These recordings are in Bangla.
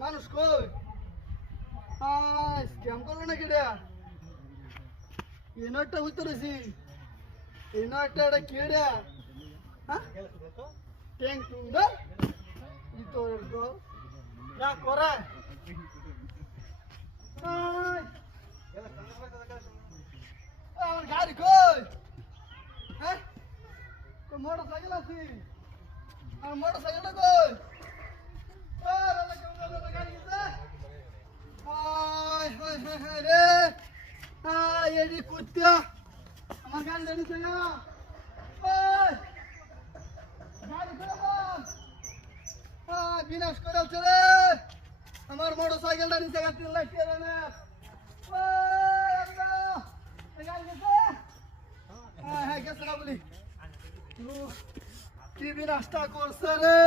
মানুষ কই স্ক্যাম করলো নাকি এটা এনো একটা হইতে রয়েছি এনো একটা এটা কি এটা ট্যাঙ্ক টুঙ্গা যা করে আমার গাড়ি কই হ্যাঁ মোটর সাইকেল আছে আমার মোটর সাইকেলটা কই আমার গাড়ি জানিস না বিনাশ করে রে আমার মোটর সাইকেলটা নিচে গাড়ি লাগছে না হ্যাঁ গেছে না বলি কি বিনাশটা করছে রে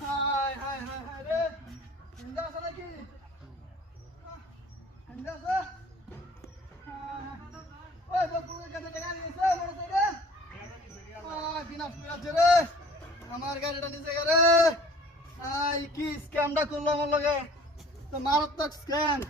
হায় হায় হায় হায় রে হিন্দা আছে নাকি হিন্দা আছে ওই বকুলের কাছে টাকা নিয়েছে মোটর সাইকেল বিনাশ করে রে আমার গাড়িটা নিচে গেলে কি স্ক্যামটা করলো আমার লগে তো মারাত্মক স্ক্যাম